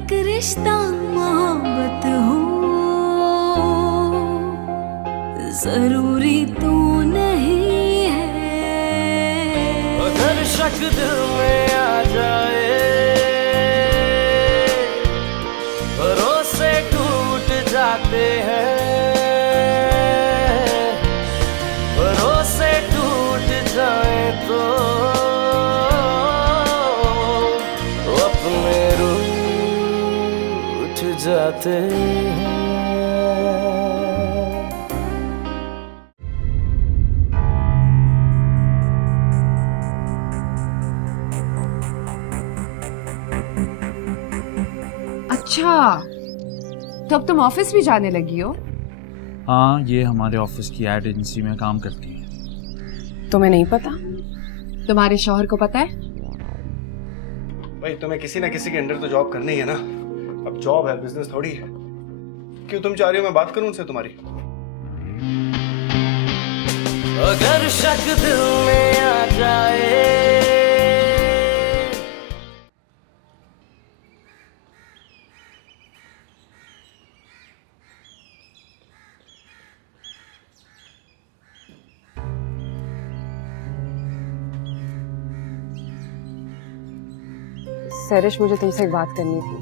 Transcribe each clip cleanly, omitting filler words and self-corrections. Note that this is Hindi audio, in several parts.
एक रिश्ता मोहब्बत हो, जरूरी तो नहीं है। अगर शक दिल में आ जाए, भरोसे टूट जाते हैं, भरोसे टूट जाए तो अपने रूठ जाते हैं। अच्छा, तो अब तुम ऑफिस भी जाने लगी हो? हाँ, ये हमारे ऑफिस की एड एजेंसी में काम करती है। तुम्हें नहीं पता? तुम्हारे शौहर को पता है? भाई तुम्हें किसी ना किसी के अंडर तो जॉब करनी है ना। अब जॉब है, बिजनेस थोड़ी है। क्यों तुम चाह रही हो मैं बात करूं उनसे तुम्हारी? अगर शक दिल में आ जाए, सरिश, मुझे तुमसे एक बात करनी थी।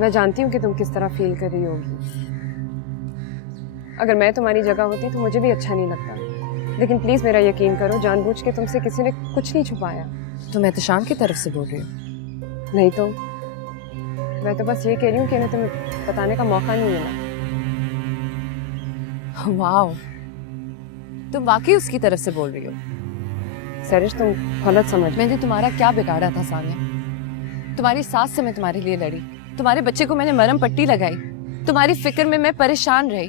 मैं जानती हूँ कि तुम किस तरह फील कर रही होगी। अगर मैं तुम्हारी जगह होती तो मुझे भी अच्छा नहीं लगता, लेकिन प्लीज मेरा यकीन करो, जानबूझ के तुमसे किसी ने कुछ नहीं छुपाया। तुम एहतशाम की तरफ से बोल रही हो? नहीं तो मैं तो बस ये कह रही हूँ कि इन्हें तुम्हें बताने का मौका नहीं मिला। वाह, तुम वाकई उसकी तरफ से बोल रही हो? सरिश, तुम गलत समझ। मैंने तुम्हारा क्या बिगाड़ा था सानिया? तुम्हारी सास से मैं तुम्हारे लिए लड़ी, तुम्हारे बच्चे को मैंने मरहम पट्टी लगाई, तुम्हारी फिक्र में मैं परेशान रही,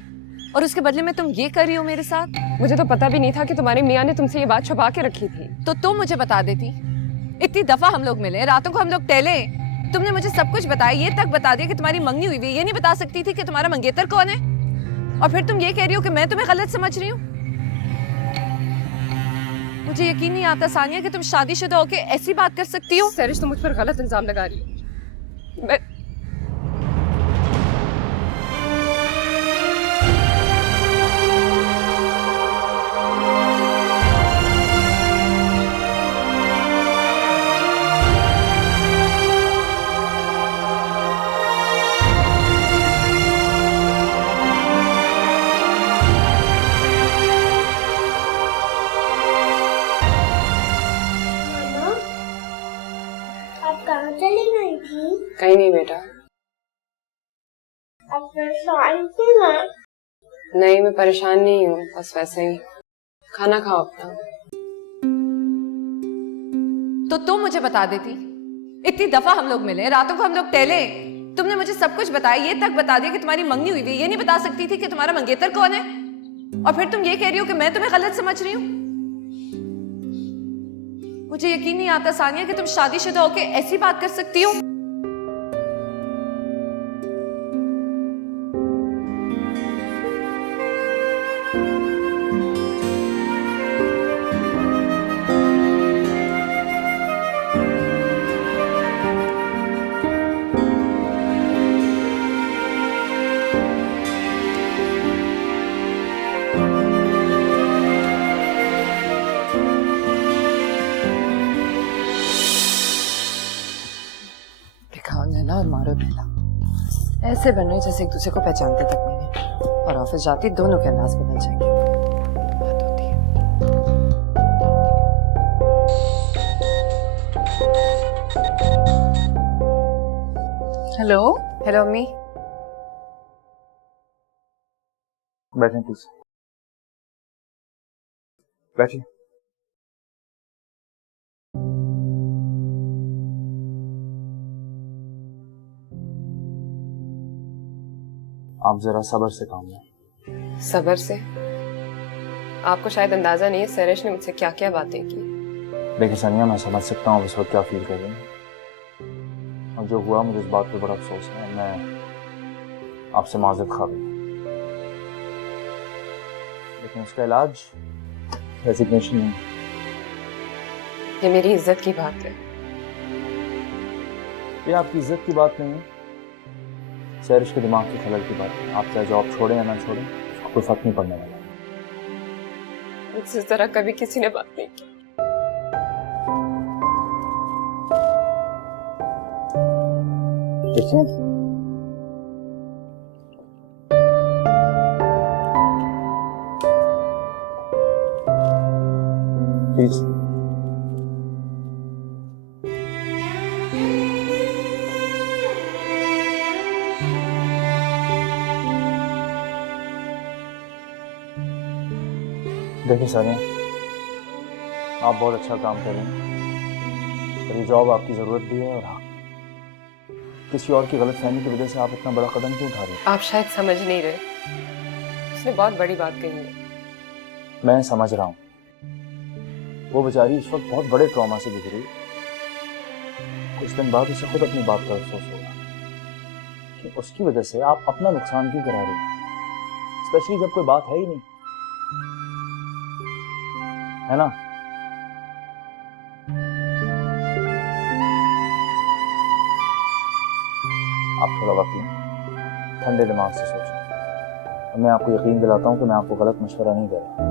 और उसके बदले में तुम ये कर रही हो मेरे साथ? मुझे तो पता भी नहीं था कि तुम्हारी मियाँ ने तुमसे ये बात छुपा के रखी थी। तो तुम मुझे बता देती। इतनी दफा हम लोग मिले, रातों को हम लोग टहले, तुमने मुझे सब कुछ बताया, ये तक बता दिया कि तुम्हारी मंगनी हुई हुई। ये नहीं बता सकती थी कि तुम्हारा मंगेतर कौन है? और फिर तुम ये कह रही हो कि मैं तुम्हें गलत समझ रही हूँ। मुझे यकीन नहीं आता सानिया कि तुम शादीशुदा होके ऐसी बात कर सकती हो। सरिश, तुम मुझ पर गलत इल्जाम लगा रही हो। मैं आप कहाँ चली गई थी? कहीं नहीं बेटा। आप परेशान क्यों हैं? नहीं, मैं परेशान नहीं हूँ, बस वैसे ही। खाना खाओ अपना। तो तुम मुझे बता देती। इतनी दफा हम लोग मिले, रातों को हम लोग टहले, तुमने मुझे सब कुछ बताया, ये तक बता दिया कि तुम्हारी मंगनी हुई हुई। ये नहीं बता सकती थी कि तुम्हारा मंगेतर कौन है? और फिर तुम ये कह रही हो कि मैं तुम्हें गलत समझ रही हूँ। मुझे यकीन नहीं आता सानिया कि तुम शादीशुदा होके ऐसी बात कर सकती हो। दिखाओ नैना और मारो नैना, ऐसे बन रहे जैसे एक दूसरे को पहचानते तक नहीं है, और ऑफिस जाती दोनों के अंदाज बदल जाएंगे। बात होती है। हेलो हेलो अम्मी। बैठें प्लीज, बैठिए। आप जरा सब्र से काम लें। सबर से? आपको शायद अंदाजा नहीं है सरिश ने मुझसे क्या क्या बातें की। देखिए सानिया, मैं समझ सकता हूँ इस वक्त क्या फील कर रही हूँ, और जो हुआ मुझे इस बात पे बड़ा अफसोस है। मैं आपसे माजरत खा रही हूँ, लेकिन उसका इलाज रेजिग्नेशन नहीं। ये मेरी इज्जत की बात है। ये आपकी इज्जत की बात नहीं है, सैरिश के दिमाग की खलल की बात है। आप चाहे जॉब छोड़ें या ना छोड़ें, उसको कोई फर्क नहीं पड़ने वाला। मुझसे इस तरह कभी किसी ने बात नहीं की। देखिए, प्लीज देखिए सानिया, आप बहुत अच्छा काम कर रहे हैं और ये जॉब आपकी ज़रूरत भी है। और हाँ, किसी और की गलतफहमी की वजह से आप इतना बड़ा कदम क्यों उठा रहे हैं? आप शायद समझ नहीं रहे, उसने बहुत बड़ी बात कही है। मैं समझ रहा हूँ, वो बेचारी इस वक्त बहुत बड़े ट्रॉमा से गुजरी। कुछ दिन बाद उसे खुद अपनी बात का अफसोस होगा कि उसकी वजह से आप अपना नुकसान क्यों करा रहे हैं, स्पेशली जब कोई बात है ही नहीं, है ना? आप थोड़ा वक्त लें, ठंडे दिमाग से सोचें और मैं आपको यकीन दिलाता हूं कि मैं आपको गलत मशवरा नहीं दे रहा।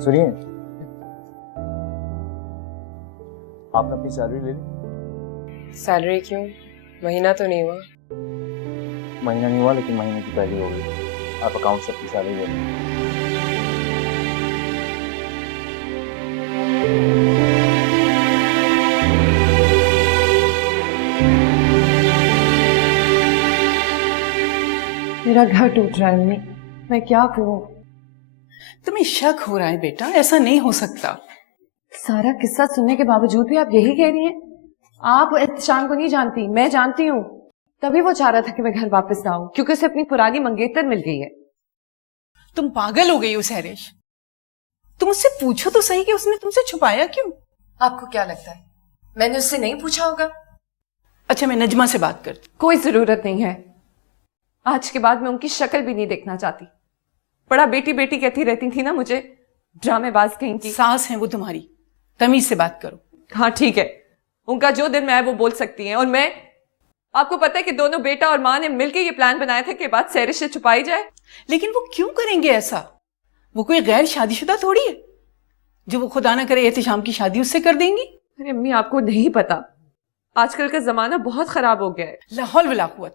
सुनिए, आपने अपनी सैलरी ले ली? सैलरी क्यों? महीना तो नहीं हुआ। महीना नहीं हुआ, लेकिन महीने की पहली हो गई। आप अकाउंट से अपनी सैलरी ले लें। मेरा घर टूट रहा है मम्मी, मैं क्या करूं? तुम्हें शक हो रहा है बेटा, ऐसा नहीं हो सकता। सारा किस्सा सुनने के बावजूद भी आप यही कह रही हैं? आप एहतशाम को नहीं जानती, मैं जानती हूँ। तभी वो चाह रहा था कि मैं घर वापस आऊं, क्योंकि उसे अपनी पुरानी मंगेतर मिल गई है। तुम पागल हो गई हो सहरिश। तुम उससे पूछो तो सही कि उसने तुमसे छुपाया क्यों? आपको क्या लगता है मैंने उससे नहीं पूछा होगा? अच्छा, मैं नजमा से बात करती। कोई जरूरत नहीं है। आज के बाद मैं उनकी शक्ल भी नहीं देखना चाहती। बड़ा बेटी बेटी कहती रहती थी ना मुझे, ड्रामेबाज कहीं की। सास है वो तुम्हारी, तमीज से बात करो। हाँ ठीक है, उनका जो दिल में आए वो बोल सकती हैं। और मैं, आपको पता है कि दोनों बेटा और माँ ने मिलकर ये प्लान बनाया था कि बात सैरिश से छुपाई जाए। लेकिन वो क्यों करेंगे ऐसा? वो कोई गैर शादीशुदा थोड़ी है जो वो खुदा ना करे एहतशाम की शादी उससे कर देंगी। अरे अम्मी, आपको नहीं पता, आजकल का जमाना बहुत खराब हो गया है। लाहौल वला कुव्वत,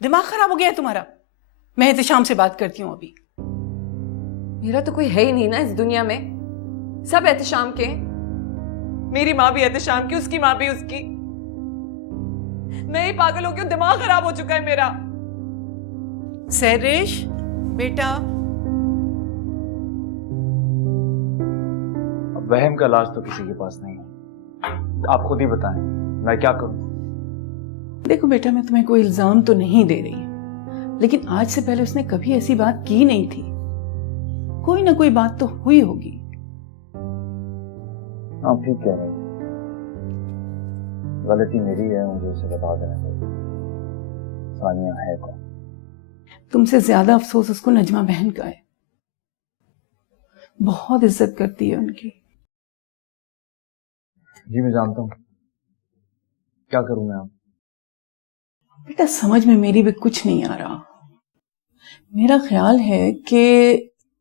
दिमाग खराब हो गया है तुम्हारा। मैं एहतशाम से बात करती हूँ अभी। मेरा तो कोई है ही नहीं ना इस दुनिया में, सब एहतशाम के। मेरी माँ भी एहतशाम की, उसकी माँ भी उसकी। मैं ही पागल हो गई हूँ, दिमाग खराब हो चुका है मेरा। सहरिश बेटा, अब वहम का इलाज तो किसी के पास नहीं है, आप खुद ही बताएं, मैं क्या करूं? देखो बेटा, मैं तुम्हें कोई इल्जाम तो नहीं दे रही, लेकिन आज से पहले उसने कभी ऐसी बात की नहीं थी। कोई ना कोई बात तो हुई होगी। आप ठीक कह रहे हैं, गलती मेरी है, मुझे उसे बता देना चाहिए। सानिया है कौन? तुमसे ज्यादा अफसोस उसको नजमा बहन का है। बहुत इज्जत करती है उनकी। जी मैं जानता हूँ, क्या करूं मैं? आप बेटा, समझ में मेरी भी कुछ नहीं आ रहा। मेरा ख्याल है कि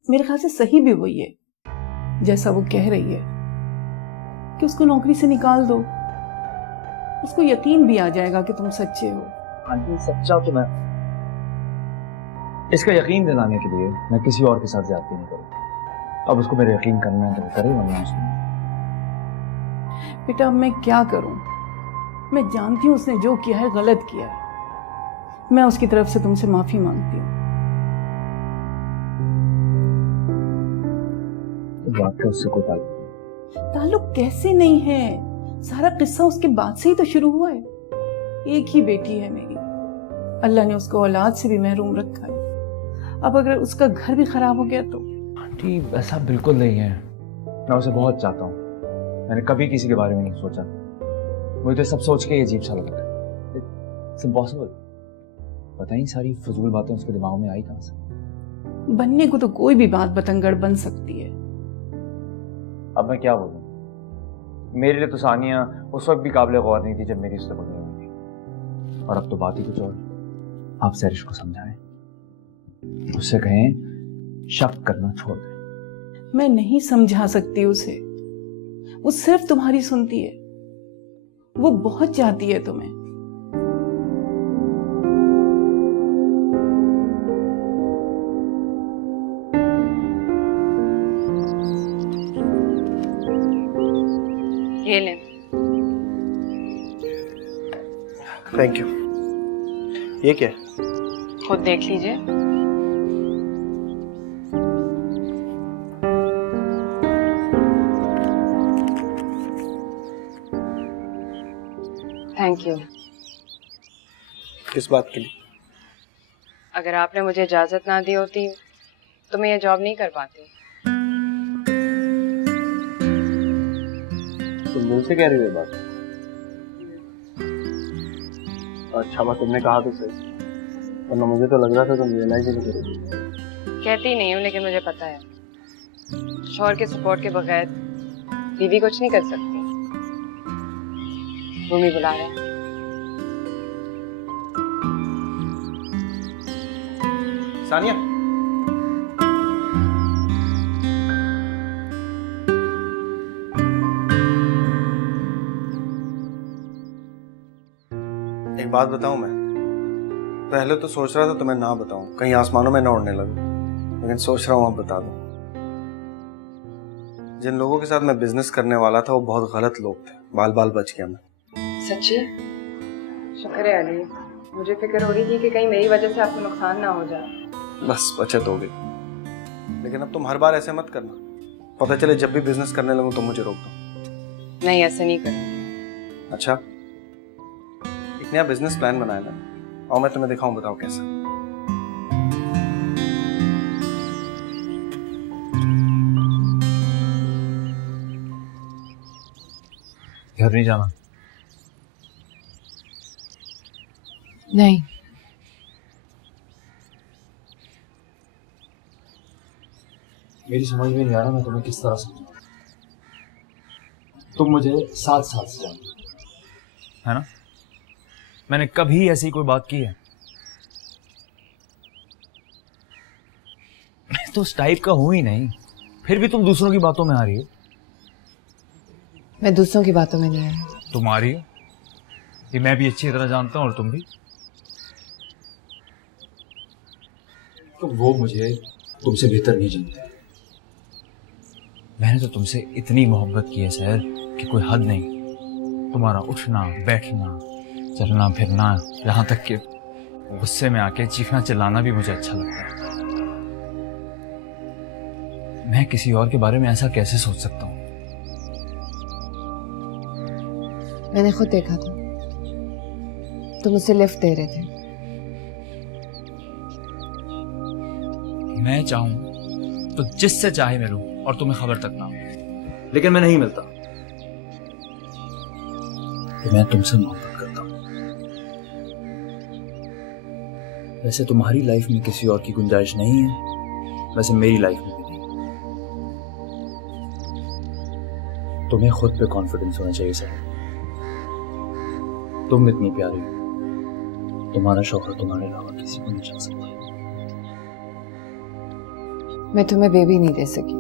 मेरे ख्याल से सही भी वही है जैसा वो कह रही है कि उसको नौकरी से निकाल दो। उसको यकीन भी आ जाएगा कि तुम सच्चे हो। आंटी, सच्चा तो मैं, इसका यकीन दिलाने के लिए मैं किसी और के साथ ज्यादती नहीं करूँ। अब उसको मेरे यकीन करना है तो वो करे, वरना उसको। बेटा, अब मैं क्या करूं? मैं जानती हूं उसने जो किया है गलत किया है। मैं उसकी तरफ से तुमसे माफी मांगती हूँ। बात का उससे कोई ताल्लुक कैसे नहीं है? सारा किस्सा उसके बाद से ही तो शुरू हुआ है। एक ही बेटी है मेरी, अल्लाह ने उसको औलाद से भी महरूम रखा है। अब अगर उसका घर भी खराब हो गया तो? आंटी, ऐसा बिल्कुल नहीं है। मैं उसे बहुत चाहता हूँ, मैंने कभी किसी के बारे में नहीं सोचा। मुझे तो सब सोच के ये अजीब सा लग रहा है। It's impossible. पता नहीं सारी फजूल बातें उसके दिमाग में आई कहां से। बनने को तो कोई भी बात बतंगड़ बन सकती है, अब मैं क्या बोलूँ? मेरे लिए तो सानिया उस वक्त भी काबिल गौर नहीं थी जब मेरी उससे पकड़ी हुई थी, और अब तो बात ही कुछ और। आप सैरिश को समझाएं, उससे कहें शक करना छोड़ दें। मैं नहीं समझा सकती उसे, वो सिर्फ तुम्हारी सुनती है। वो बहुत चाहती है तुम्हें। ये लें। Thank you. ये क्या है? खुद देख लीजिए। Thank you. किस बात के लिए? अगर आपने मुझे इजाजत ना दी होती तो मैं ये जॉब नहीं कर पाती। तुम दिल से कह रही हो ये बात? अच्छा बात तुमने कहा तो सही, वरना मुझे तो लग रहा था तुम रियलाइज ही नहीं करोगी। कहती नहीं हूँ, लेकिन मुझे पता है शौहर के सपोर्ट के बगैर बीवी कुछ नहीं कर सकती। भूमि बुला रहे हैं। सानिया, एक बात बताऊं मैं? पहले तो सोच रहा था तुम्हें ना बताऊं, कहीं आसमानों में ना उड़ने लगूं, लेकिन सोच रहा हूं अब बता दूं। जिन लोगों के साथ मैं बिजनेस करने वाला था वो बहुत गलत लोग थे, बाल बाल बच गया मैं। सच्ची? शुक्र है अली, मुझे फिक्र हो रही थी कि कहीं मेरी वजह से आपको नुकसान ना हो जाए। बस बचत हो गई, लेकिन अब तुम हर बार ऐसे मत करना, पता चले जब भी बिजनेस करने लगूं तो मुझे रोक दो। नहीं, ऐसे नहीं करूँगी। अच्छा, एक नया बिजनेस प्लान बनाया ना, और मैं तुम्हें दिखाऊं, बताओ कैसा। घर नहीं जाना? नहीं। मेरी समझ में नहीं आ रहा मैं तुम्हें किस तरह समझाऊं। तुम मुझे 7 साल से जानते हो, है ना? मैंने कभी ऐसी कोई बात की है? मैं तो उस टाइप का हूं ही नहीं, फिर भी तुम दूसरों की बातों में आ रही हो। मैं दूसरों की बातों में नहीं आई। तुम आ रही हो, ये मैं भी अच्छी तरह जानता हूं, और तुम भी। तो वो मुझे तुमसे बेहतर नहीं जानते। मैंने तो तुमसे इतनी मोहब्बत की है सर कि कोई हद नहीं। तुम्हारा उठना बैठना चलना फिरना, यहाँ तक कि गुस्से में आके चीखना चिल्लाना भी मुझे अच्छा लगता है। मैं किसी और के बारे में ऐसा कैसे सोच सकता हूँ? मैंने खुद देखा था, तुम मुझसे लिफ्ट दे रहे थे। मैं चाहूं तो जिससे चाहे मिलूं और तुम्हें खबर तक ना हो, लेकिन मैं नहीं मिलता कि मैं तुमसे मोहब्बत करता हूं। वैसे तुम्हारी लाइफ में किसी और की गुंजाइश नहीं है, वैसे मेरी लाइफ में भी नहीं। तुम्हें खुद पे कॉन्फिडेंस होना चाहिए सर। तुम इतनी प्यारी हो, तुम्हारा शौहर तुम्हारे अलावा किसी को नहीं चाह सकता। मैं तुम्हें बेबी नहीं दे सकी।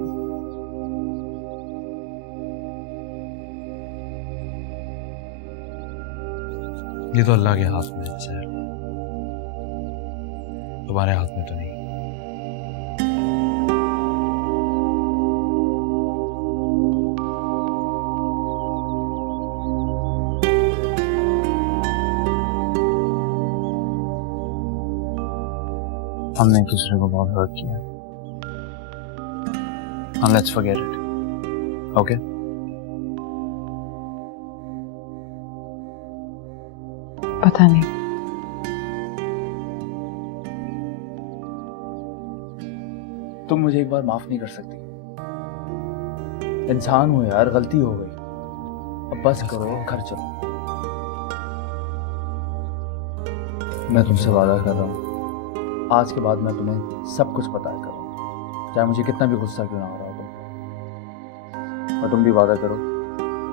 ये तो अल्लाह के हाथ में है सर, तुम्हारे हाथ में तो नहीं। हमने एक दूसरे को बहुत हर्ट किया, and let's forget it, okay? पता नहीं, तुम मुझे एक बार माफ नहीं कर सकती? इंसान हो यार, गलती हो गई, अब बस करो, घर चलो। मैं तुमसे वादा कर रहा हूँ, आज के बाद मैं तुम्हें सब कुछ बताया करूँगा, चाहे मुझे कितना भी गुस्सा क्यों ना हो रहा हो। और तुम भी वादा करो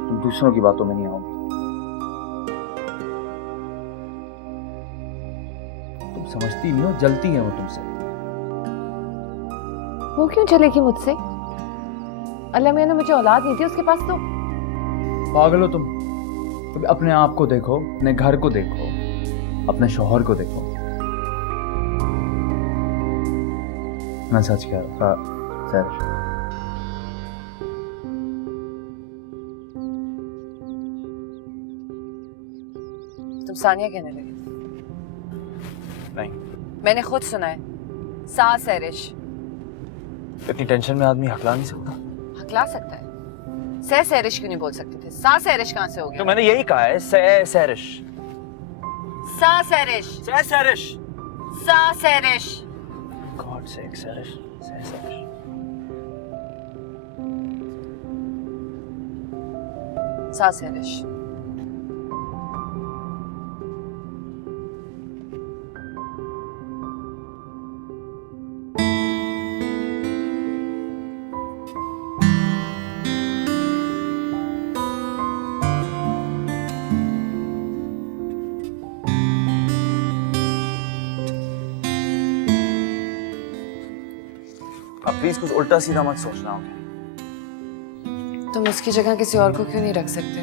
तुम दूसरों की बातों में नहीं आओगी। तुम समझती नहीं हो, जलती है वो तुमसे। वो क्यों चलेगी मुझसे? अल्लाह मियां ने मुझे औलाद नहीं थी उसके पास तो। पागल हो तुम। कभी अपने आप को देखो, अपने घर को देखो, अपने शौहर को देखो। मैं सच कह रहा था सर। तुम सानिया कहने लगे? नहीं, मैंने खुद सुना है। सा सैरिश। इतनी टेंशन में आदमी हकला नहीं सकता। हकला सकता है। सह सैरिश क्यों नहीं बोल सकते थे? सा सैरिश कहां से हो गया? तो मैंने यही कहा है, सैरिश। सा सैरिश। सैरिश। सा सैरिश। God sake सैरिश। सैरिश। सा सैरिश। अब प्लीज कुछ उल्टा सीधा मत सोचना। ओके? तुम उसकी जगह किसी और को क्यों नहीं रख सकते?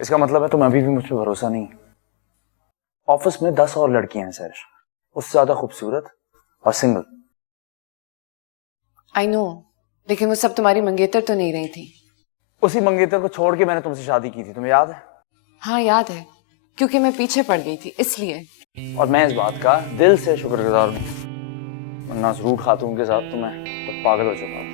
इसका मतलब है तुम अभी भी मुझ पर भरोसा नहीं। ऑफिस में 10 और लड़कियां हैं सर, उससे ज्यादा खूबसूरत और सिंगल। आई नो, लेकिन वो सब तुम्हारी मंगेतर तो नहीं रही थी। उसी मंगेतर को छोड़ के मैंने तुमसे शादी की थी, तुम्हें याद है? हाँ याद है, क्योंकि मैं पीछे पड़ गई थी इसलिए। और मैं इस बात का दिल से शुक्रगुजार हूँ, वरना उस रूठ खातून के साथ तो मैं तो पागल हो चुका हूँ।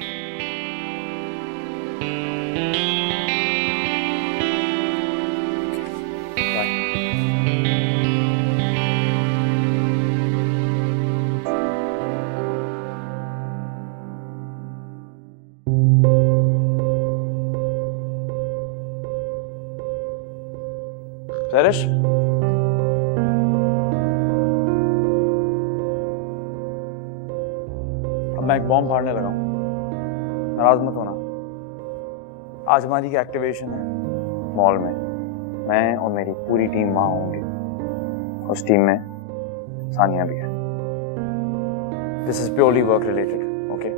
सैरिश, अब मैं एक बॉम्ब फाड़ने लगा हूं, नाराज मत होना। आज हमारी की एक्टिवेशन है मॉल में। मैं और मेरी पूरी टीम वहां होंगे। उस टीम में सानिया भी है। This is purely work related, okay?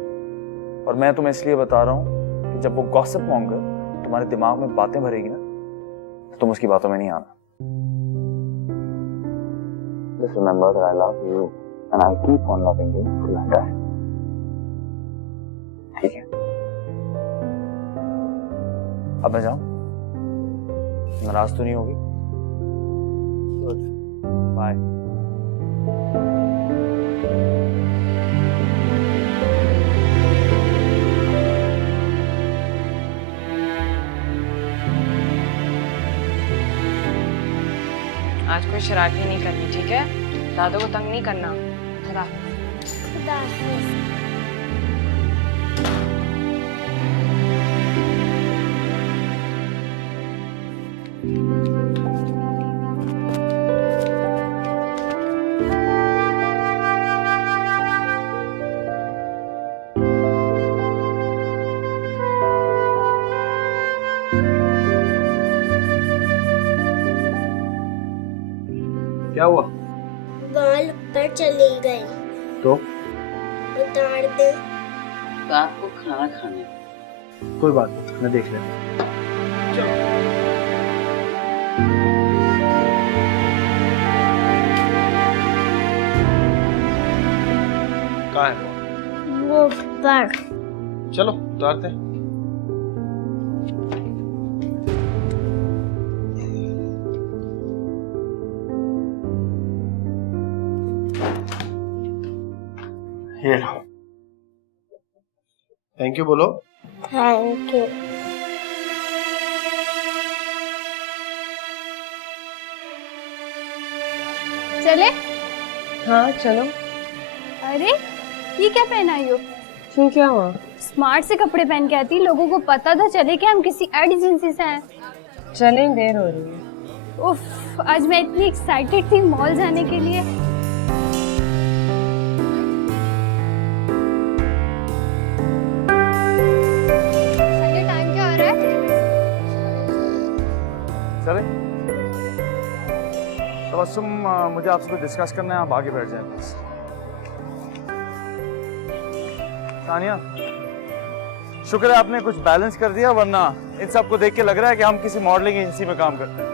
और मैं तुम्हें इसलिए बता रहा हूं कि जब वो गॉसिप मॉन्गर तुम्हारे दिमाग में बातें भरेगी ना, तो तुम उसकी बातों में नहीं आना। Just remember that I love you and I'll keep on loving you till I die. ठीक है? अब मैं जाऊं? नाराज तो नहीं होगी? Good. Bye. आज कोई शरारती नहीं करनी, ठीक है? दादू को तंग नहीं करना। खुदा खुदा हाफिज। क्या हुआ? बाल ऊपर चले गए। तो उतार दे। तो आपको खाना खाने कोई बात नहीं, मैं देख लेता हूँ। चलो। कहाँ है वो ऊपर। चलो उतारते हैं। ये लो। थैंक यू बोलो। Thank you. चले? हाँ चलो। अरे ये क्या पहनाई हो? क्यों, क्या हुआ? स्मार्ट से कपड़े पहन के आती, लोगों को पता था चले कि हम किसी एड एजेंसी से हैं। चले, देर हो रही है। उफ, आज मैं इतनी एक्साइटेड थी मॉल जाने के लिए। तबस्सुम, मुझे आपसे कुछ डिस्कस करना है, आप आगे बैठ जाएं प्लीज। सानिया, शुक्र है आपने कुछ बैलेंस कर दिया, वरना इन सबको देख के लग रहा है कि हम किसी मॉडलिंग एजेंसी में काम करते हैं।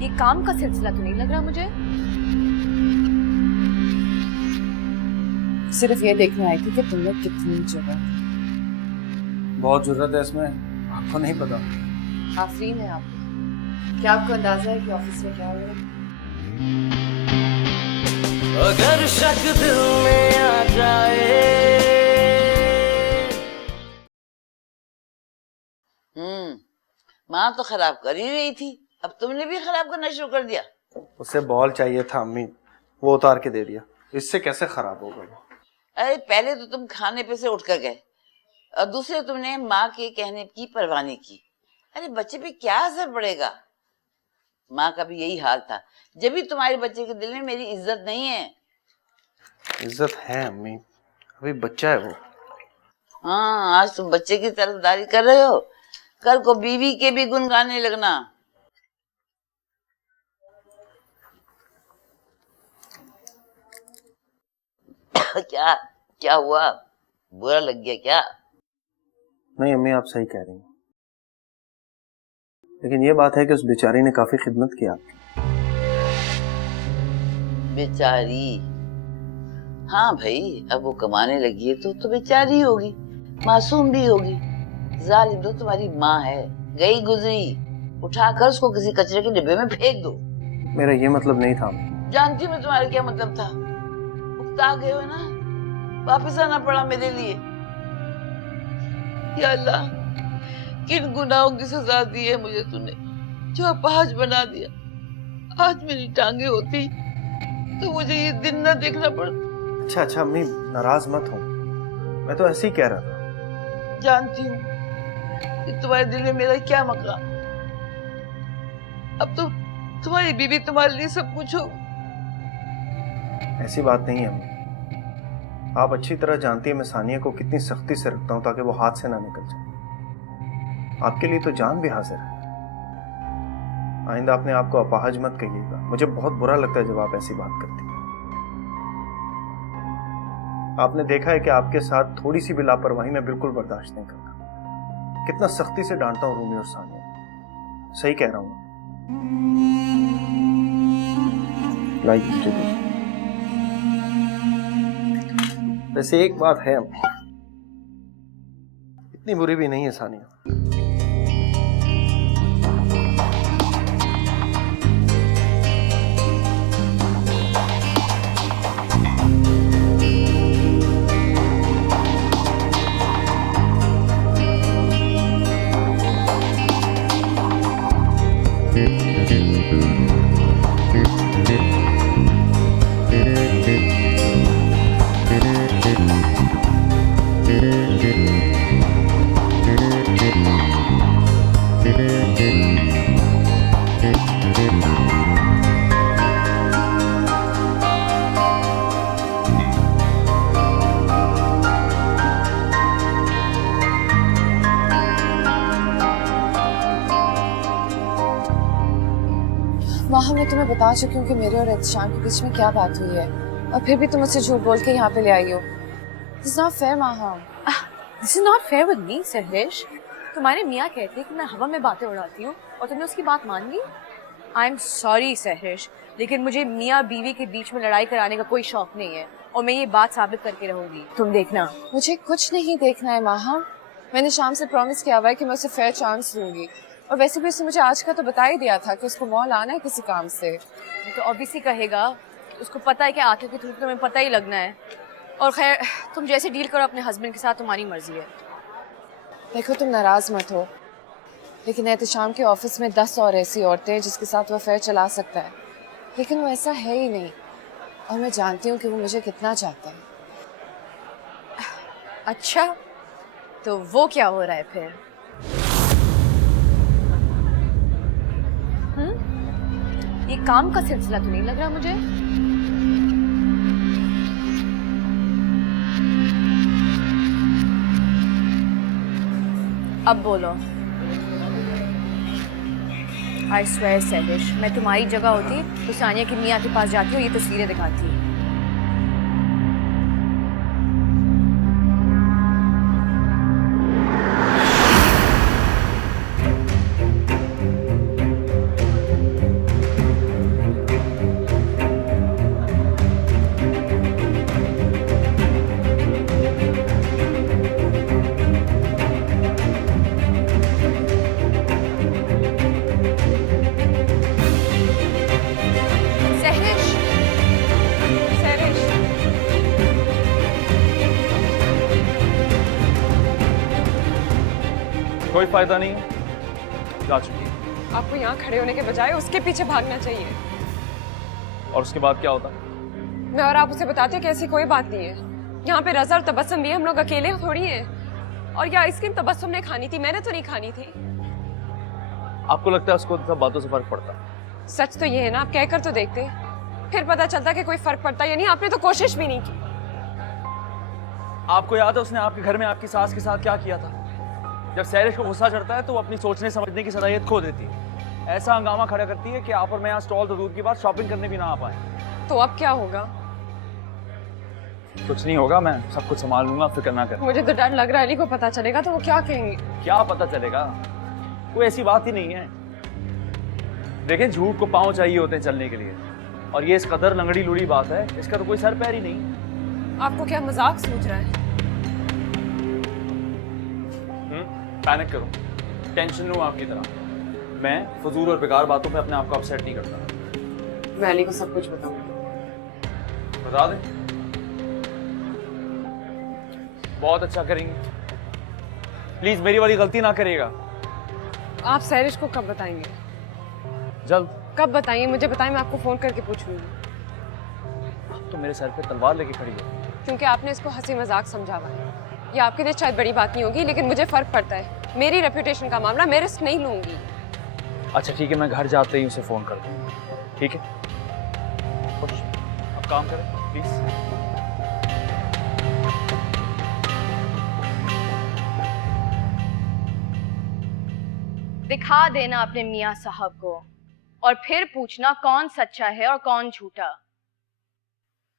ये काम का सिलसिला तो नहीं लग रहा मुझे। सिर्फ ये देखने आई थी कि तुमने कितनी जरूरत। बहुत जरूरत है इसमें, आपको नहीं पता। आफरीन है आप। क्या आपको अंदाजा है कि ऑफिस में क्या हो रहा है? अगर शक दिल में आ जाए। माँ तो खराब कर ही रही थी, अब तुमने भी खराब करना शुरू कर दिया। उसे बॉल चाहिए था अम्मी, वो उतार के दे दिया। इससे कैसे खराब होगा वो? अरे पहले तो तुम खाने पे से उठ कर गए और दूसरे तुमने माँ के कहने की परवाह नहीं की। अरे बच्चे पे क्या असर पड़ेगा? माँ का भी यही हाल था। जब भी तुम्हारे बच्चे के दिल में मेरी इज्जत नहीं है। इज्जत है अम्मी, अभी बच्चा है वो। हाँ, आज तुम बच्चे की तरफदारी कर रहे हो, कल को बीवी के भी गुण गाने लगना। क्या क्या हुआ? बुरा लग गया क्या? नहीं अम्मी, आप सही कह रही हैं, लेकिन ये बात है कि उस बेचारी ने काफी खिदमत की आपकी। बेचारी? हाँ भाई, अब वो कमाने लगी है तो बेचारी होगी, मासूम भी होगी। जालिम तो तुम्हारी माँ है, गई गुजरी, उठाकर उसको किसी कचरे के डिब्बे में फेंक दो। मेरा ये मतलब नहीं था। जानती हूँ मैं तुम्हारा क्या मतलब था। उकता गए हो ना, वापस आना पड़ा मेरे लिए। या अल्लाह, किन गुनाहों की सजा दी है मुझे तूने, जो अपाहज बना दिया। आज मेरी टांगे होती तो मुझे ये दिन ना देखना पड़ता। अच्छा अच्छा अम्मी, नाराज मत हो, मैं तो ऐसे ही कह रहा था। जानती हूँ कि तुम्हारे दिल में मेरा क्या मकाम। अब तो तुम्हारी बीवी तुम्हारे लिए सब कुछ हो। ऐसी बात नहीं है अम्मी, आप अच्छी तरह जानती है मैं सानिया को कितनी सख्ती से रखता हूँ ताकि वो हाथ से ना निकल जाए। आपके लिए तो जान भी हाजिर है। आइंदा अपने आप को अपाहज मत कहिएगा, मुझे बहुत बुरा लगता है जब आप ऐसी बात करती हैं। आपने देखा है कि आपके साथ थोड़ी सी भी लापरवाही मैं बिल्कुल बर्दाश्त नहीं करता। कितना सख्ती से डांटता हूँ रूमी और सानिया। सही कह रहा हूँ। वैसे एक बात है, इतनी बुरी भी नहीं है सानिया। वहाँ मैं तुम्हें बता चुकी हूँ कि मेरे और एहतशाम के बीच में क्या बात हुई है, और फिर भी तुम मुझसे झूठ बोल के यहाँ पे ले आई हो। This is not fair, माहा। This is not fair with me, Sahrish. तुम्हारे मियाँ कहते हैं कि मैं हवा में बातें उड़ाती हूँ और तुमने उसकी बात मान ली। I'm sorry, सहरिश, लेकिन मुझे मियाँ बीवी के बीच में लड़ाई कराने का कोई शौक नहीं है और मैं ये बात साबित करके रहूंगी। तुम देखना। मुझे कुछ नहीं देखना है माहा। मैंने शाम से प्रॉमिस किया हुआ है कि मैं उसे फेयर चांस दूंगी, और वैसे भी उसने मुझे आज का तो बता ही दिया था कि उसको मॉल आना है किसी काम से। तो ऑब्वियसली कहेगा, उसको पता है कि आंखों की धूप तुम्हें पता ही लगना है। और खैर, तुम जैसे डील करो अपने हस्बैंड के साथ, तुम्हारी मर्जी है। देखो तुम नाराज मत हो, लेकिन एहतशाम के ऑफिस में 10 और ऐसी औरतें हैं जिसके साथ वो अफेयर चला सकता है, लेकिन वो ऐसा है ही नहीं, और मैं जानती हूँ कि वो मुझे कितना चाहता है। अच्छा, तो वो क्या हो रहा है फिर? काम का सिलसिला तो नहीं लग रहा मुझे। अब बोलो। आई स्वेयर सहरिश, मैं तुम्हारी जगह होती तो सानिया की मियाँ के पास जाती और ये तस्वीरें दिखाती। कोई फायदा नहीं है, जा चुकी है। आपको यहाँ खड़े होने के बजाय उसके पीछे भागना चाहिए। और उसके बाद क्या होता? मैं और आप उसे बताते कि ऐसी कोई बात नहीं है। यहाँ पे रज़ा और तबस्सुम भी है, हम लोग अकेले थोड़ी हैं। और ये आइसक्रीम तबस्सुम ने खानी थी, मैंने तो नहीं खानी थी। आपको लगता है उसको सब बातों से फर्क पड़ता? सच तो ये है ना, आप कहकर तो देखते, फिर पता चलता कि कोई फर्क पड़ता या नहीं। आपने तो कोशिश भी नहीं की। आपको याद है उसने आपके घर में आपकी सास के साथ क्या किया था? जब सहरिश को गुस्सा चढ़ता है तो वो अपनी सोचने समझने की सलाहियत खो देती है। ऐसा हंगामा खड़ा करती है कि आप और मैं यहाँ स्टॉल तो दूर की बात शॉपिंग करने भी ना आ पाए। तो अब क्या होगा? कुछ नहीं होगा, मैं सब कुछ संभाल लूंगा, फिक्र ना कर। मुझे तो डर लग रहा है अली को पता चलेगा तो वो क्या कहेंगे। क्या पता चलेगा? कोई ऐसी बात ही नहीं है। देखें, झूठ को पांव चाहिए होते हैं चलने के लिए, और ये इस कदर लंगड़ी लुड़ी बात है, इसका तो कोई सर पैर ही नहीं। आपको क्या मजाक सूझ रहा है? पैनिक करूं, टेंशन लूं आपकी तरह। मैं फजूल और बेकार बातों पे अपने आप को अपसेट नहीं करता। मैं अली को सब कुछ बताऊंगी। बता दें? बहुत अच्छा करेंगे। प्लीज मेरी वाली गलती ना करिएगा। आप सहरिश को कब बताएंगे? जल्द। कब बताइए, मुझे बताएं, मैं आपको फोन करके पूछूंगी। आप तो मेरे सर पे तलवार लेके खड़ी हो। क्योंकि आपने इसको हंसी मजाक समझा हुआ है। ये आपके लिए शायद बड़ी बात नहीं होगी, लेकिन मुझे फर्क पड़ता है। मेरी रेपुटेशन का मामला, मैं रिस्क नहीं लूंगी। अच्छा ठीक है, मैं घर जाते ही उसे फोन कर दूंगा। ठीक है, अब काम करें प्लीज। दिखा देना अपने मियाँ साहब को और फिर पूछना कौन सच्चा है और कौन झूठा।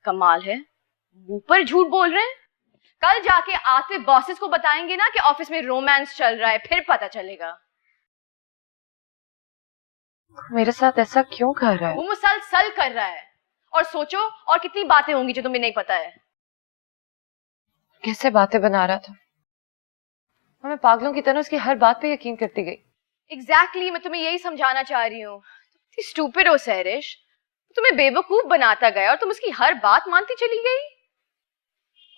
कमाल है, मुंह पर झूठ बोल रहे हैं। कल जाके आते बॉसेस को बताएंगे ना कि ऑफिस में रोमांस चल रहा है, फिर पता चलेगा। मेरे साथ ऐसा क्यों कर रहा है? वो मुसलसल कर रहा है। और सोचो और कितनी बातें होंगी जो तुम्हें नहीं पता है। कैसे बातें बना रहा था, और मैं पागलों की तरह उसकी हर बात पे यकीन करती गई। एग्जैक्टली, मैं तुम्हें यही समझाना चाह रही हूँ। स्टूपिड हो सहरिश, तुम्हें बेवकूफ बनाता गया और तुम उसकी हर बात मानती चली गई।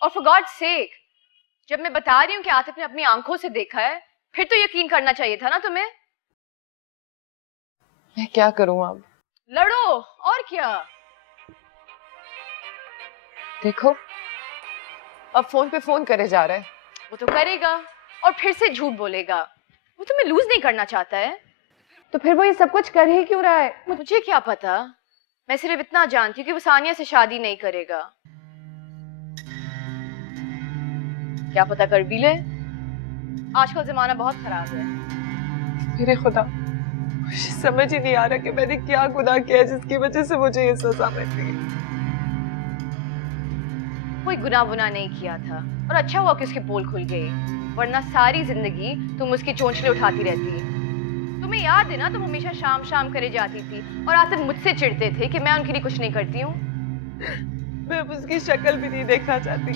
और फॉर गॉड सेक, जब मैं बता रही हूँ कि आतिफ ने अपनी आंखों से देखा है, फिर तो यकीन करना चाहिए था ना तुम्हें। मैं क्या करूँ अब? लड़ो, और क्या। देखो, अब फोन पे फोन करे जा रहा है। वो तो करेगा और फिर से झूठ बोलेगा। वो तुम्हें लूज नहीं करना चाहता है। तो फिर वो ये सब कुछ कर ही क्यों रहा है? मुझे क्या पता, मैं सिर्फ इतना जानती हूँ कि वो सानिया से शादी नहीं करेगा। क्या पता कर भी ले। आजकल जमाना बहुत खराब है। मेरे खुदा, मुझे समझ ही नहीं आ रहा कि मैंने क्या गुनाह किया है जिसकी वजह से मुझे ये सजा मिल रही है। कोई गुनाह वुनाह नहीं किया था, और अच्छा हुआ कि उसके पोल खुल गए, वरना सारी जिंदगी तुम उसकी चोंचले उठाती रहती। तुम्हें याद है ना, तुम हमेशा शाम शाम करे जाती थी और आतिफ मुझसे चिढ़ते थे कि मैं उनके लिए कुछ नहीं करती हूँ। मैं अब उसकी शक्ल भी नहीं देखना चाहती,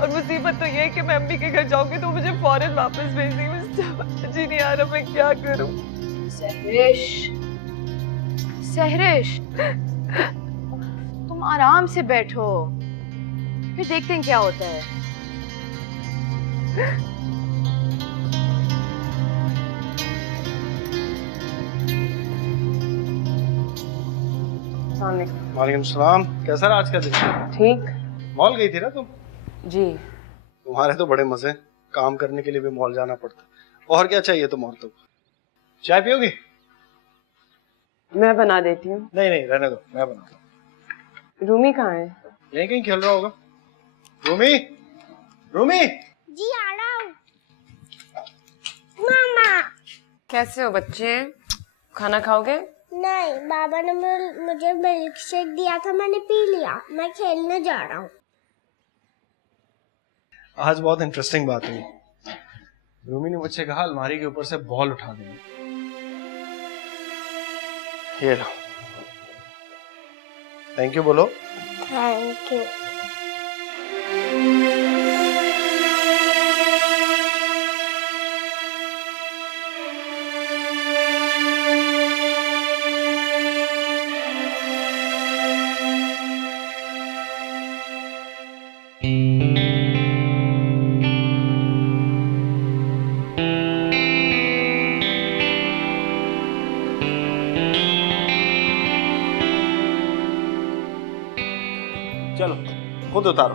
और मुसीबत तो ये है कि मैं अम्मी के घर जाऊंगी तो मुझे फौरन वापस भेज देंगी। मुझे समझ ही नहीं आ रहा मैं क्या करूं। सहरिश, सहरिश, तुम आराम से बैठो, फिर देखते हैं क्या होता है। वालेकुम सलाम। कैसा रहा आज का दिन? ठीक। मॉल गई थी ना तुम? जी। तुम्हारे तो बड़े मजे, काम करने के लिए भी मॉल जाना पड़ता। और क्या चाहिए तुम औरतों को? चाय पियोगी? मैं बना देती हूँ। नहीं नहीं, रहने दो, मैं बनाता हूँ। रूमी कहाँ है? यहीं कहीं खेल रहा होगा। रूमी, रूमी। जी आ रहा हूँ। मामा। कैसे हो बच्चे? खाना खाओगे? नहीं, बाबा ने मुझे मिल्क शेक दिया था, मैंने पी लिया। मैं खेलने जा रहा हूँ। आज बहुत इंटरेस्टिंग बात हुई। रूमी ने मुझसे कहा अलमारी के ऊपर से बॉल उठा देंगे। ये लो। थैंक यू बोलो। Thank you. चलो खुद उतारो,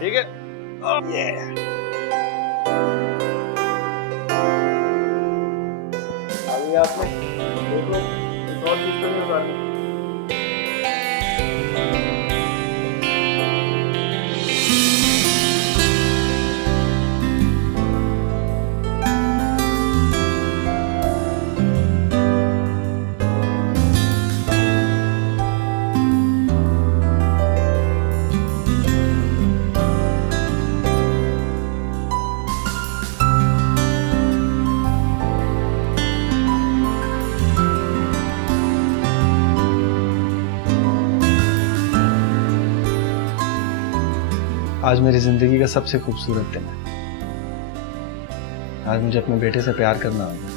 ठीक है? अभी आपने देखो कुछ और चीज तो नहीं उतारनी। आज मेरी जिंदगी का सबसे खूबसूरत दिन है। आज मुझे अपने बेटे से प्यार करना होगा।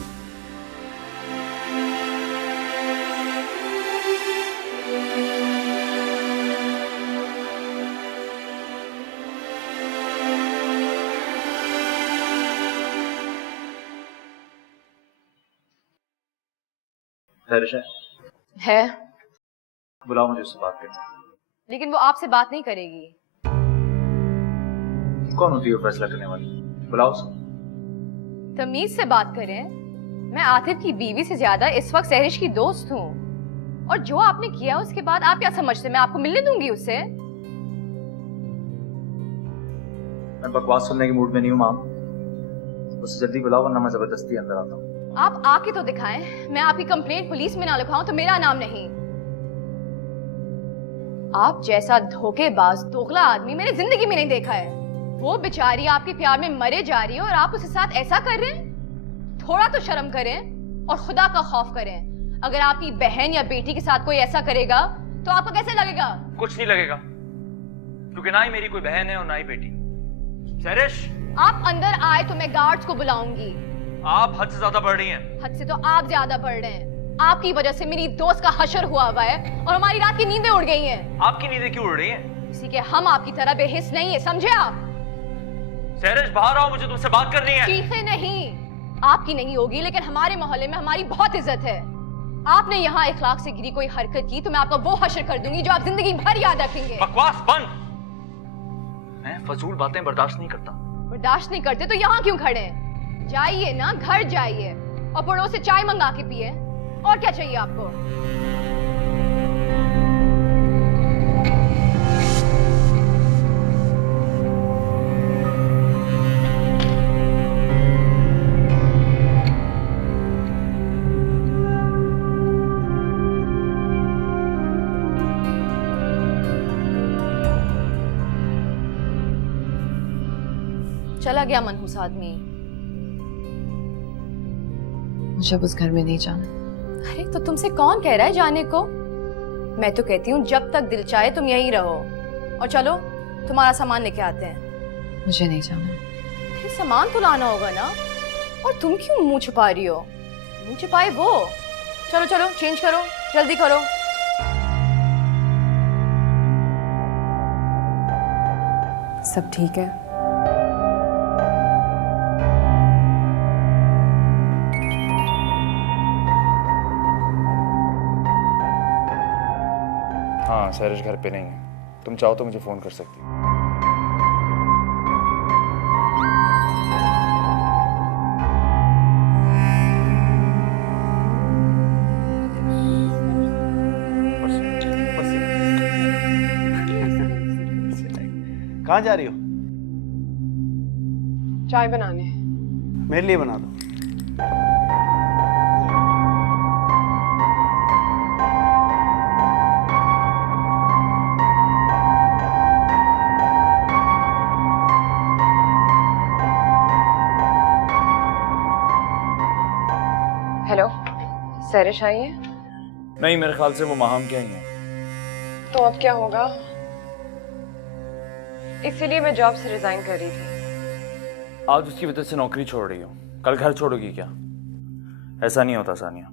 है, बुलाओ मुझे उससे बात करनी। लेकिन वो आपसे बात नहीं करेगी। कौन होती है वो फैसला करने वाली? बुलाओ उसको। तमीज से बात करें। मैं आतिफ की बीवी से ज्यादा इस वक्त सहरिश की दोस्त हूँ, और जो आपने किया उसके बाद आप क्या समझते? मैं आपको मिलने दूंगी उससे? मैं बकवास सुनने के मूड में नहीं हूँ माम। उसे जल्दी बुलाओ वरना मैं जबरदस्ती अंदर आता हूँ। आप आके तो दिखाएं। मैं आपकी कंप्लेंट पुलिस में ना लिखाऊं तो मेरा नाम नहीं। आप जैसा धोखेबाज दोगला आदमी मैंने जिंदगी में नहीं देखा है। वो बेचारी आपके प्यार में मरे जा रही है और आप उसके साथ ऐसा कर रहे हैं। थोड़ा तो शर्म करें और खुदा का खौफ करें। अगर आपकी बहन या बेटी के साथ कोई ऐसा करेगा तो आपको कैसे लगेगा? कुछ नहीं लगेगा, क्योंकि ना ही मेरी कोई बहन है और ना ही बेटी। सहरिश, आप अंदर आए तो मैं गार्ड्स को बुलाऊंगी। आप हद से ज्यादा बढ़ रही हैं। हद से तो आप ज्यादा बढ़ रहे हैं। आपकी वजह से मेरी दोस्त का हशर हुआ हुआ है और हमारी रात की नींदें उड़ गई हैं। आपकी नींदें क्यों उड़ रही हैं? इसी के हम आपकी तरह बेहिस नहीं है, समझे आप? सहरिश बाहर आओ, मुझे तुमसे बात करनी है। चीखें नहीं, आपकी नहीं होगी, लेकिन हमारे मोहल्ले में हमारी बहुत इज्जत है। आपने यहाँ इखलाक से गिरी कोई हरकत की तो मैं आपको वो हशर कर दूंगी जो आप जिंदगी भर याद रखेंगे। बकवास बंद। मैं फजूल बातें बर्दाश्त नहीं करता। बर्दाश्त नहीं करते तो यहाँ क्यों खड़े हैं? जाइए ना, घर जाइए और पड़ोस से चाय मंगा के पिए। और क्या चाहिए आपको? चला गया मनहूस आदमी। मुझे अब उस घर में नहीं जाना। अरे तो तुमसे कौन कह रहा है जाने को? मैं तो कहती हूँ जब तक दिल चाहे तुम यहीं रहो। और चलो तुम्हारा सामान लेके आते हैं। मुझे नहीं जाना। अरे सामान तो लाना होगा ना, और तुम क्यों मुंह छुपा रही हो? मुंह छुपाए वो। चलो चलो चेंज करो, जल्दी करो। सब ठीक है? हाँ, सहरिश घर पे नहीं है। तुम चाहो तो मुझे फोन कर सकती हो। कहाँ जा रही हो? चाय बनाने। मेरे लिए बना दो। हेलो, सैरिश आई है? नहीं, मेरे ख्याल से वो माहम के ही हैं। तो अब क्या होगा? इसीलिए मैं जॉब से रिजाइन कर रही थी। आज उसकी वजह से नौकरी छोड़ रही हो, कल घर छोड़ोगी क्या? ऐसा नहीं होता सानिया।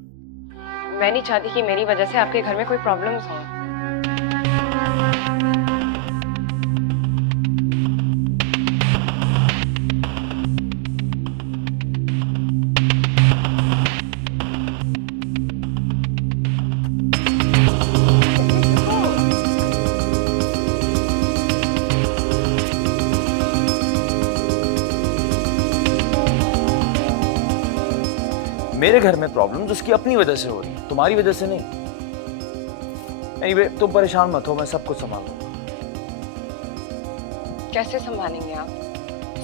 मैं नहीं चाहती कि मेरी वजह से आपके घर में कोई प्रॉब्लम्स हो। मेरे घर में प्रॉब्लम उसकी अपनी वजह से हो रही है, तुम्हारी वजह से नहीं। एनीवे, तुम परेशान मत हो, मैं सब कुछ संभाल लूंगा। कैसे संभालेंगे आप?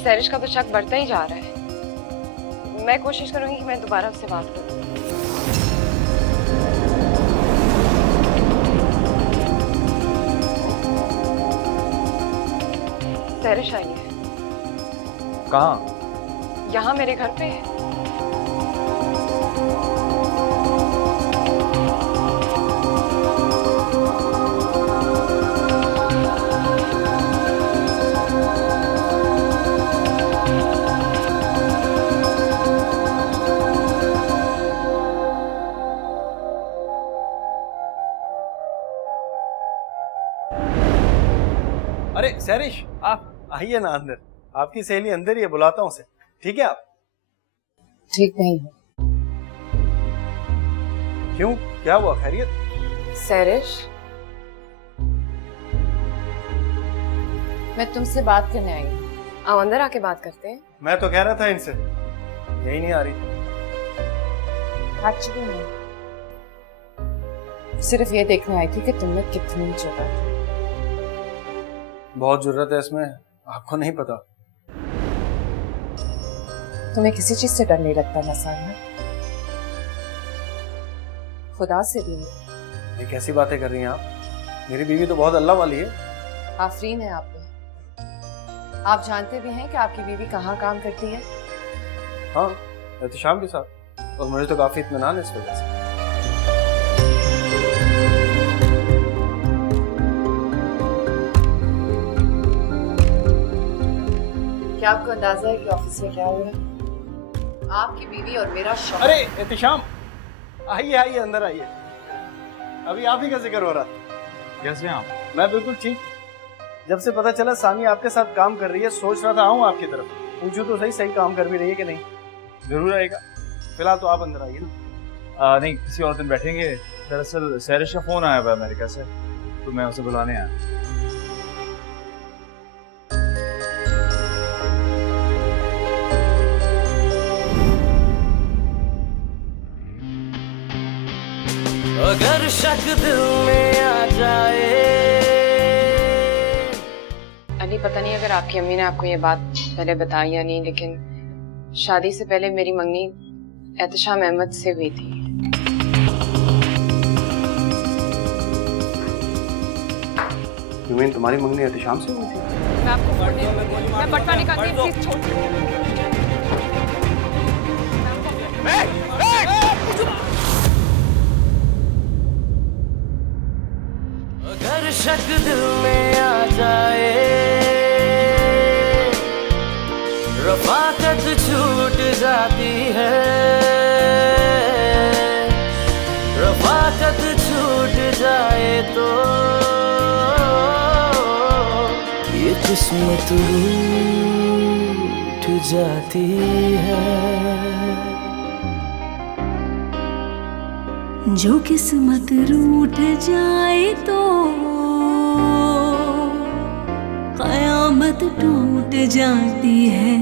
सैरिश का तो शक बढ़ता ही जा रहा है। मैं कोशिश करूंगी कि मैं दोबारा उससे बात करूं। सैरिश आई है। कहाँ? यहाँ मेरे घर पे है। अरे सैरिश, आप आइए ना अंदर। आपकी सहेली अंदर ही है, बुलाता हूँ उसे। ठीक है आप? ठीक नहीं है। क्यों, क्या हुआ? खैरियत? सैरिश, मैं तुमसे बात करने आई हूँ। आओ अंदर आके बात करते हैं। मैं तो कह रहा था इनसे, यही नहीं आ रही। एक्चुअली नहीं, सिर्फ ये देखने आई थी कि तुमने कितनी जगह। बहुत जरूरत है इसमें, आपको नहीं पता। तुम्हें किसी चीज से डर नहीं लगता ना सानिया? खुदा से भी नहीं। ये कैसी बातें कर रही हैं आप? मेरी बीवी तो बहुत अल्लाह वाली है। आफरीन है आप पे। आप जानते भी हैं कि आपकी बीवी कहाँ काम करती है? हाँ, एहतिशाम के साथ। और मुझे तो काफी इत्मीनान है इस वजह से। क्या आपको अंदाजा है कि ऑफिस में क्या हो रहा है? आपकी बीवी और मेरा शौहर। अरे एहतिशाम, आइए आइए अंदर आइए। अभी आप ही का जिक्र हो रहा था। कैसे आप? मैं बिल्कुल ठीक। जब से पता चला सानिया आपके साथ काम कर रही है, सोच रहा था आऊं आपकी तरफ, पूछूं तो सही काम कर भी रही है कि नहीं। जरूर आएगा। फिलहाल तो आप अंदर आइए ना। नहीं, किसी और दिन बैठेंगे। दरअसल सैरिश का फोन आया हुआ अमेरिका से, तो मैं उसे बुलाने आया। अगर शक दिल में आ जाए। अली, पता नहीं अगर आपकी अम्मी ने आपको ये बात पहले बताई या नहीं, लेकिन शादी से पहले मेरी मंगनी एहतिशाम अहमद से हुई थी। You mean तुम्हारी मंगनी एहतिशाम से हुई थी? मैं आपको फोन नहीं, मैं बटवा निकालती हूं, प्लीज छोड़। अगर शक दिल में आ जाए, रफाकत छूट जाती है, रफाकत छूट जाए तो ये किस्मत रूठ जाती है। जो किस्मत रूठ जाए तो कयामत टूट जाती है।